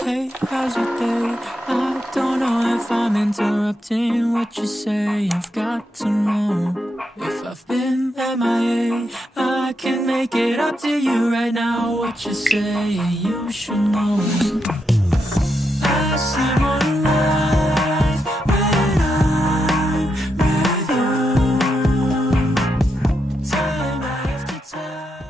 Hey, how's your day? I don't know if I'm interrupting what you say. I've got to know if I've been MIA. I can make it up to you right now. What you say, you should know. I see more life when I'm with you. Time after time.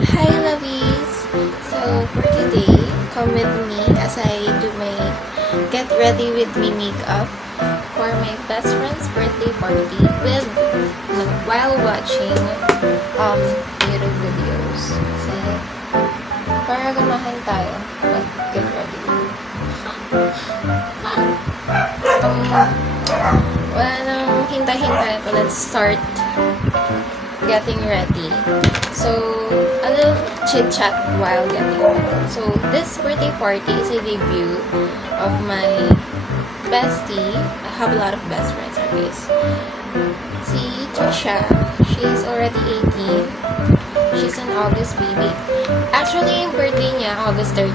Hi lovies! So for today, come with me as I do my get ready with me makeup for my best friend's birthday party with while watching YouTube videos. Kasi para gamahan tayo mag get ready. Wala nang hintay-hintay pa. Let's start getting ready. So, a little chit-chat while getting ready. So, this birthday party is a debut of my bestie. I have a lot of best friends, guys. Si Trisha, she's already 18. She's an August baby. Actually, yung birthday niya, August 13.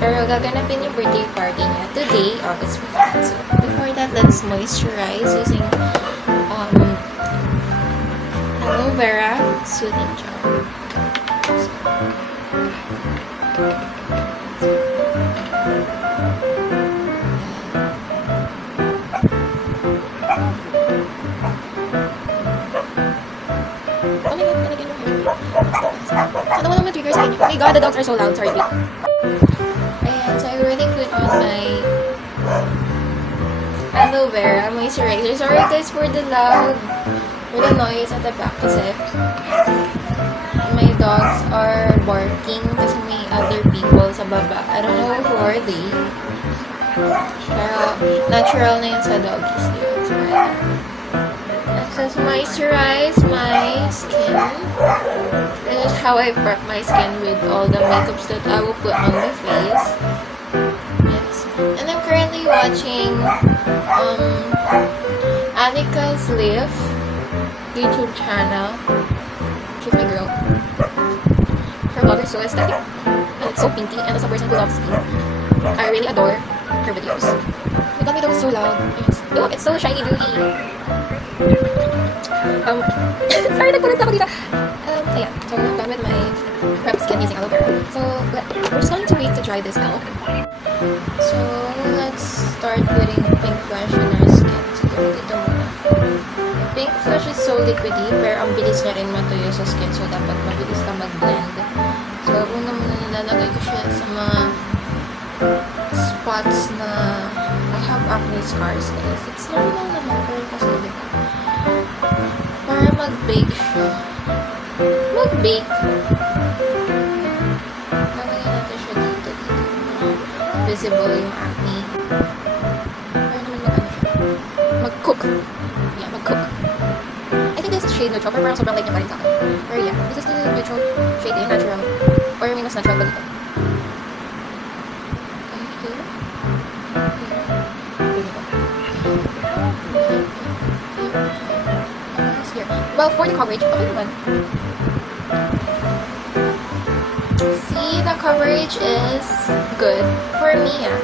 Pero gaganapin yung birthday party niya today, August 15. So, before that, let's moisturize using aloe vera soothing gel. Oh my god, nalagyan yung hair. Ano mo naman triggers sa inyo? Oh my god, the dogs are so loud. Sorry, babe. Ayan, so I already put on my aloe vera moisturizer. Sorry guys for the loud noise at the back kasi my dogs are barking kasi may other people sa baba. I don't know who are they. Pero natural na yun sa doggies. So, let's just moisturize my skin. This is how I prep my skin with all the makeups that I will put on my face. Yes. And I'm currently watching Annika's Live YouTube channel. She's my girl. Her vlog is so aesthetic. And it's so pinky. And as a person who loves pink, I really adore her videos. My god, my dog is so loud. Look, it's so shiny dewy. Sorry, nagpunas na ako dito. Ayan. So, I'm done with my prep skin using aloe vera. So, we're just going to wait to dry this out. So, let's start putting pink flush on our skin. Siguro dito muna. Pink flush is so liquidy, pero ang bilis niya rin matuyo sa skin. So, dapat mabilis ka mag-blend. So, una muna nilalagay ko siya sa mga spots na I have acne scars, guys. It's normal naman, pero kasi diba, para mag-bake siya. Mag-bake. Lagyan natin siya dito. Visible yung acne. Para naman mag-ano siya. Mag-cook. Yeah, mag-cook. I think this is shade neutral, pero parang sobrang light niya pa rin sa akin. Pero yeah, this is the neutral shade, yung natural. Or may mas natural ba dito? Well, for the coverage, okay naman. See, the coverage is good for me, yeah.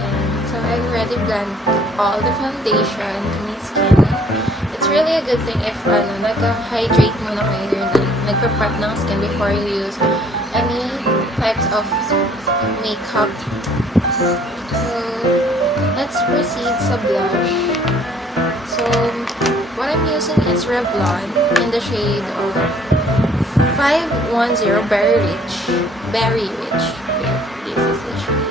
And so I already blend all the foundation to my skin. It's really a good thing if nag-hydrate muna kayo, nagpa-prep ng skin before you use any types of makeup. So, let's proceed sa blush. So, what I'm using is Revlon in the shade of 510 Berry Rich. Berry Rich. Yeah, this is the shade.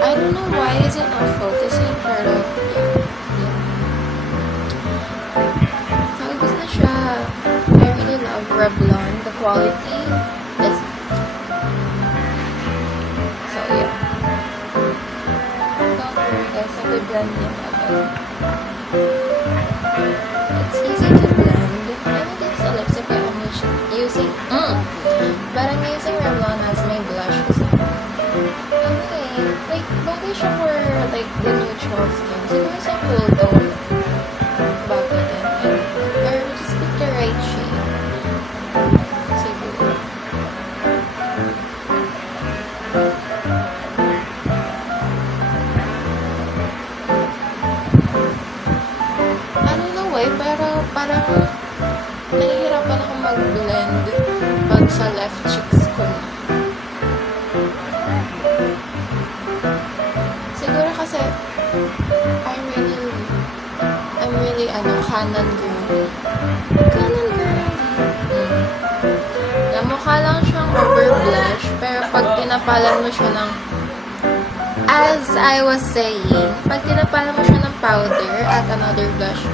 I don't know why is it not focusing, pero yeah. Tapos na siya. I really love Revlon. The quality is... So yeah. Don't worry guys, I will blend it again. It's easy to blend. I think it's a lipstick that I'm using. But I'm using Revlon as my blush. Okay, like, bagay siya for like the neutral skin. Siguro sa cool tone. Bagay din. Or just pick the right shade. Siguro. Pero parang nahihirapan ako mag-blend pag sa left cheeks ko na. Siguro kasi I'm really Canon girly. Canon girly. Yeah, mukha lang siyang over blush, pero pag tinapalan mo siya ng, as I was saying, pag tinapalan mo siya ng powder at another blush,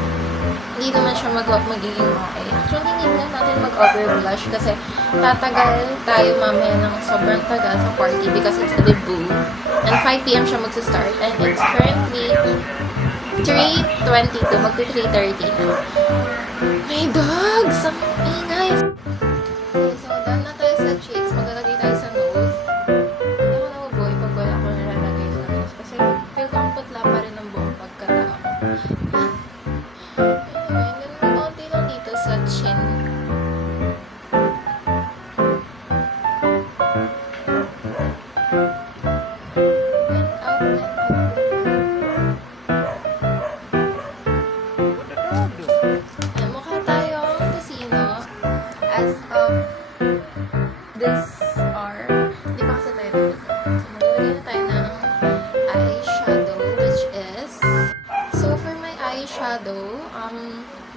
hindi naman siya magiging okay. Actually, hindi na natin mag-over-blush kasi tatagal tayo mamaya ng sobrang tagal sa party because it's a debut. And 5 PM siya magsa-start. And it's currently 3:22, magti-3:30 na. My dogs! Ang ingay! Okay, so done na tayo sa cheeks. Maglalagay tayo sa nose. Hindi ako nabubuhay pag wala ko nilalagay sa nose kasi feel ko ang putla pa rin ang buong pagkatao.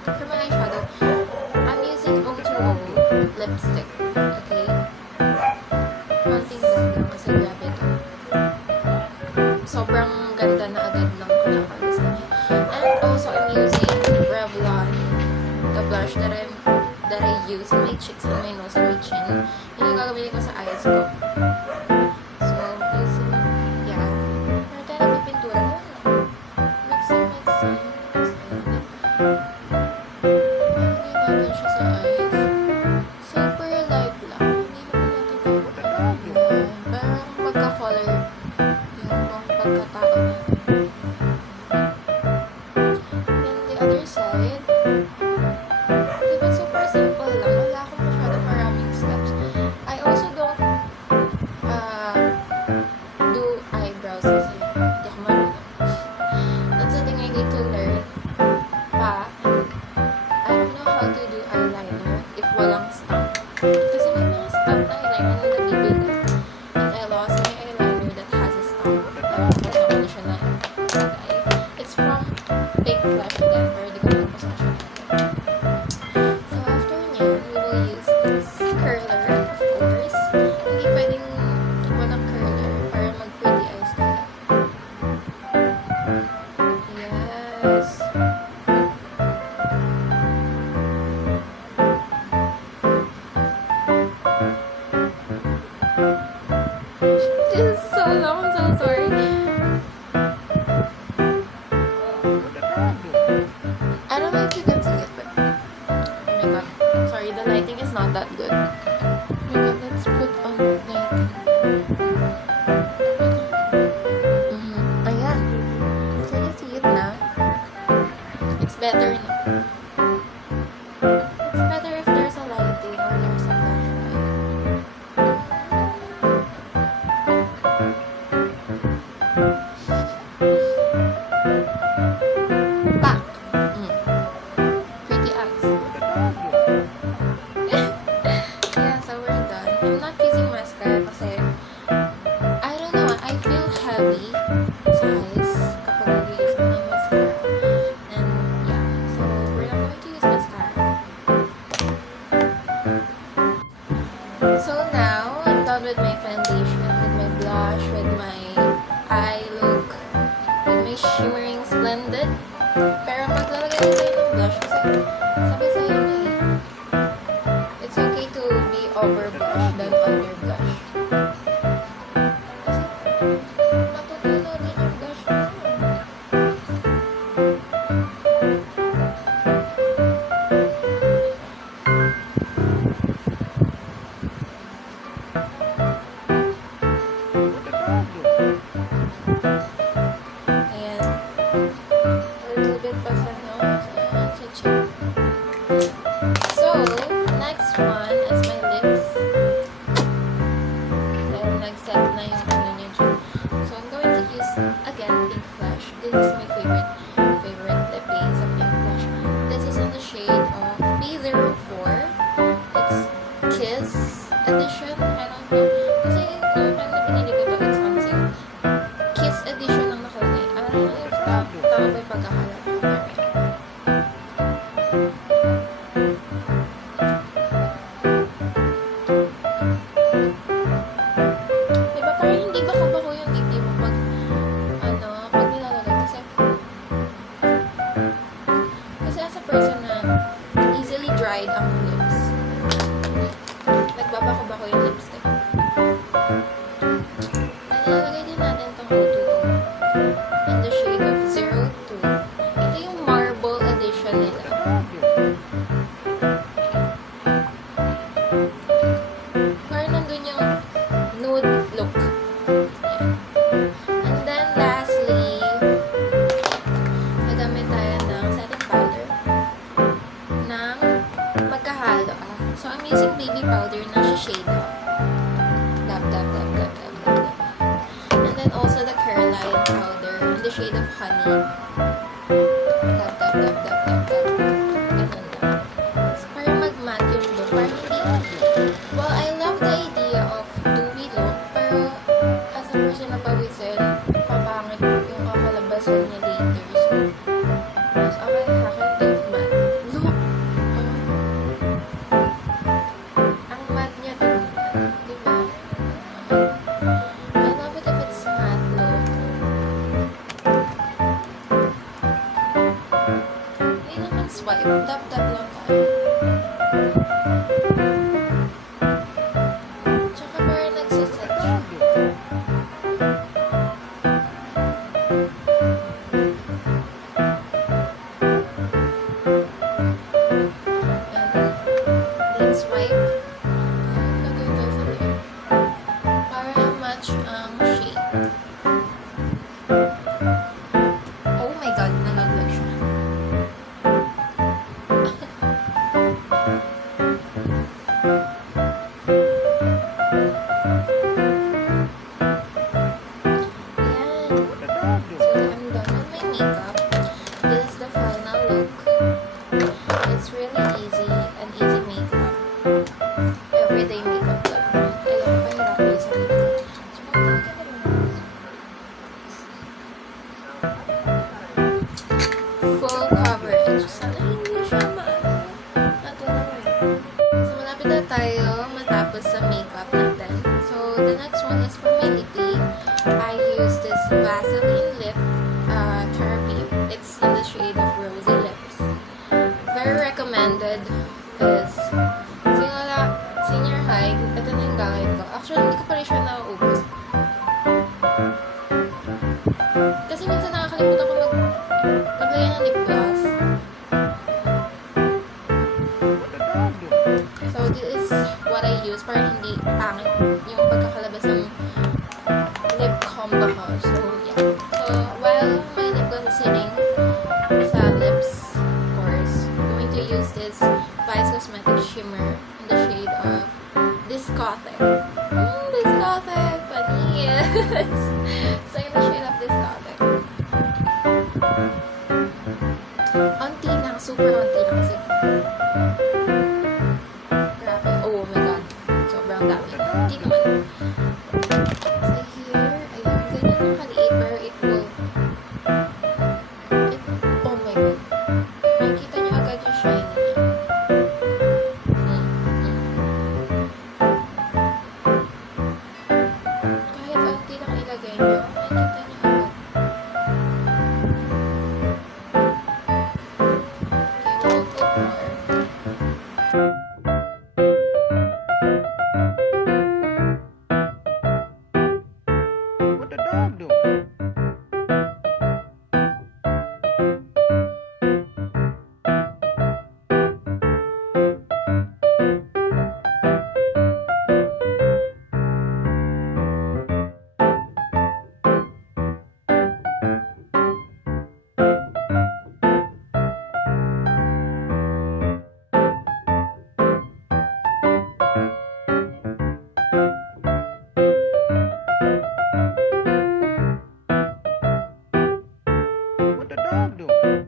For my eyeshadow, I'm using O2O lipstick, okay? Konting lang kasi grabe ito. Sobrang ganda na agad ng kinakalisan niya. And also, I'm using Revlon, the blush that I use in my cheeks and my nose and my chin. Yun yung gagamitin ko sa eyes ko. So, using, yeah. Pero tayo nagpipintura na. Mixing. natin siya sa eyes. Super light lang. Hindi naman natin kailangan. Parang magka-color yung pagkatao natin. Then the other side, diba super simple lang. Wala akong masyadong maraming steps. I also don't do eyebrows kasi hindi ako marunong. That's the thing I need to learn pa. I don't know how to do eyeliner if walang stamp. Kasi may mga stamp na eyeliner na nabibili. And I lost my eyeliner that has a stamp. Tapos ako na siya na lagay. It's from Big Flash again, pero di ko tapos na siya. So after nyan, we will use this curler, of course. Hindi pwedeng walang curler para mag-pretty eyes tayo. Yes. This is so long, I'm so sorry. I don't know if you can see it, but oh my god, sorry, the lighting is not that good. Oh my god, let's put on lighting. Ayan. Can you see it na? It's better na. It's better if there's a lighting or there's a flashlight. Back. Pretty eyes. Yeah, so we're done. I'm not using mascara kasi I don't know, I feel heavy sa eyes kapag nag-use ako ng mascara. And yeah, so we're not going to use mascara. So now, I'm done with my foundation, with my blush, with my eye look, with my shimmering splendid. Pero maglalagay din tayo ng blush kasi sabi sa'yo na it's okay to be over blush than under blush. Kasi matutulo din yung blush mo. Ayan. A little bit pa sa nose and sa chin. So, next one is my lips. Dahil nag-set na yung ano niya dyan. So, I'm going to use, again, Pink Flash. This is my favorite lip base of Pink Flash. This is in the shade of P04. It's Kiss edition. I don't know. Kasi, nung time na pinili ko to, it's on sale. Kiss edition ang nakalagay. I don't know if tama ba yung pagkakalat ko. Diba parang hindi bako-bako yung dibdib mo pag pag nilalagay kasi as a person na easily dried ang lips, nagbabako-bako yung lipstick. Nilalagay din natin itong O2O in the shade of 02. Ito yung marble edition nila. Parang nandun yung nude look. Ayan. And then lastly, nagamit tayo ng setting powder ng magkahalo. So I'm using baby powder na shade up. Dab, dab, dab, dab, dab, dab, dab. And then also the Caroline powder in the shade of honey. Dab, dab, dab, dab, dab, dab. Ganun lang. So parang mag-matte yung look. Parang hindi. Well, I love the idea of dewy look, pero as a person na pawisin, papangit yung kakalabasan niya later. So, mas okay sa akin if matte. Look! Ang matte niya din. Diba? I love it if it's matte look. Hindi naman swipe. Tap-tap lang tayo. Tsaka parang nagsaset siya. And it's really easy and easy makeup. Everyday makeup ko lang. Ayoko pahirapan yung sarili ko. Full coverage. Sana hindi siya matulog eh. So, malapit na tayo matapos sa makeup natin. So, the next one is for my lippy. I use this Vaseline lip therapy. It's in the shade of Rosy Lips. Very recommended because senior high, ito na yung gamit ko. Actually, hindi ko pa rin siya nauubos. Kasi minsan nakakalimutan ko maglagay ng lip gloss. So, this is what I use para hindi pangit yung pagkakalabas ng lip combo ko. So, yeah. So, while my lip gloss is sitting sa lips, of course, I'm going to use this Vice Cosmetics Shimmer in the shade of Discotheque. Discotheque! Panis! So, in the shade of Discotheque. Onti lang. Super onti lang kasi. Grabe. Oh my god. Sobrang dami. Hindi naman. So, here, ayun. Ganyan yung kaliit, pero it will oh my god. Makikita nyo agad yung shiny niya. Kahit onti lang ilagay nyo, makikita nyo agad. Okay, we'll put more. What the dog doing? What the dog doing?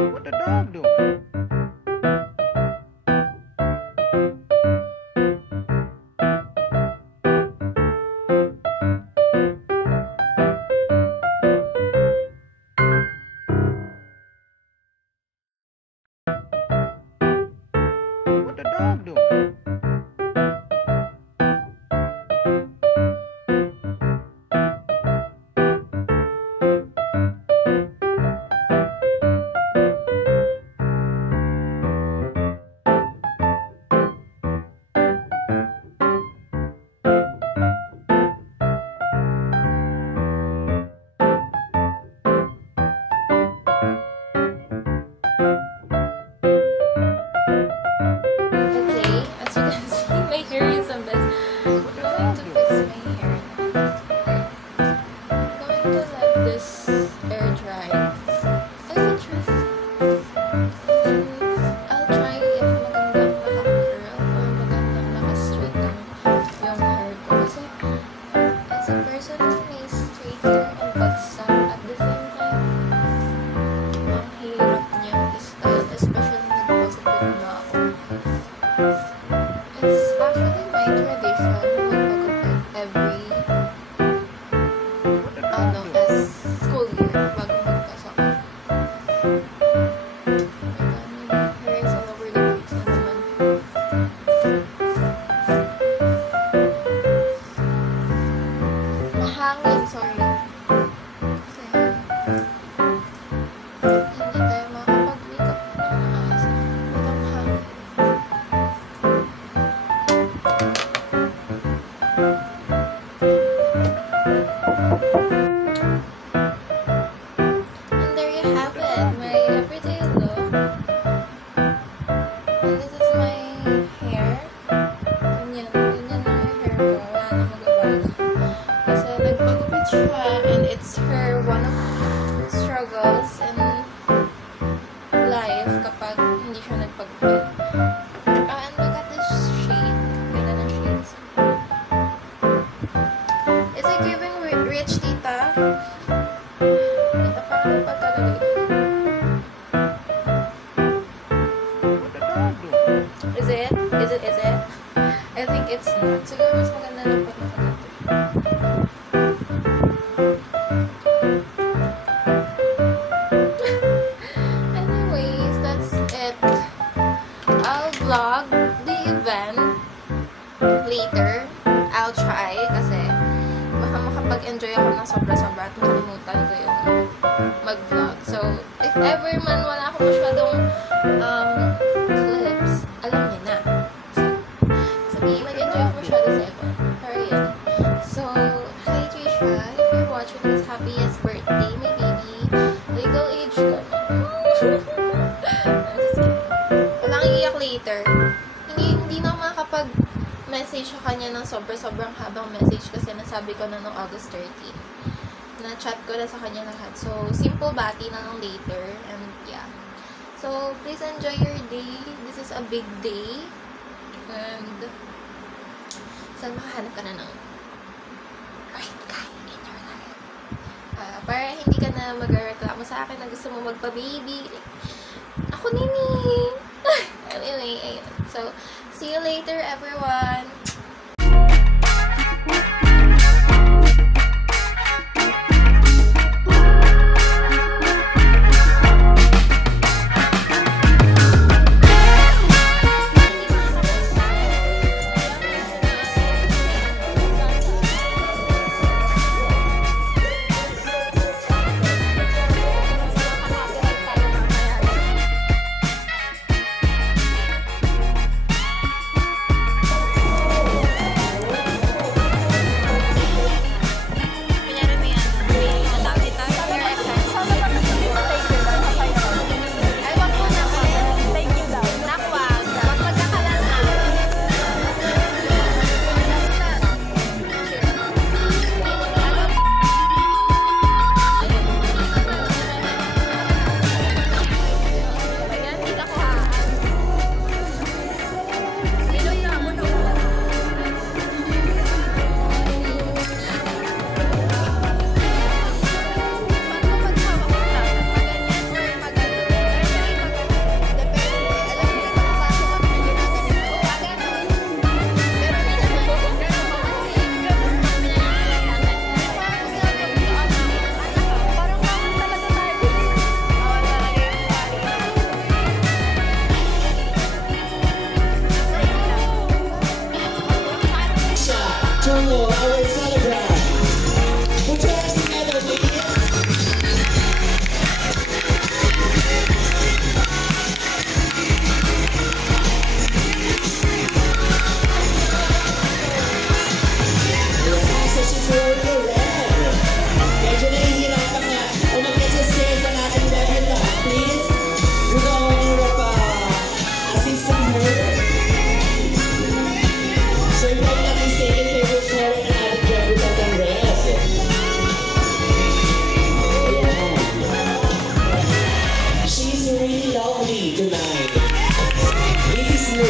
What the dog doing? What the dog doing? it's not. Siguro mas maganda lang pag nakaganto. Anyways, that's it. I'll vlog the event later. I'll try kasi baka makapag-enjoy ako ng sobra-sobra at makalimutan ko yung mag-vlog. So, if ever man wala akong masyadong clips, alam niyo na. Sabihin, nag-enjoy ako masyado sa event. Pero yun. So, hi Trisha, if you're watching this, happiest birthday, my baby. Legal age ka na. I'm just kidding. Walang iiyak later. Hindi na ako makakapag-message sa kanya ng sobrang habang message kasi nasabi ko na noong August 13. Na-chat ko na sa kanya lahat. So, simple bati na lang later. And, yeah. So, please enjoy your day. This is a big day. And, saan makahanap ka na ng right guy in your life? Para hindi ka na mag-reklamo sa akin na gusto mo magpa-baby. Ako nini! Anyway, ayun. So, see you later, everyone! Tonight. This is your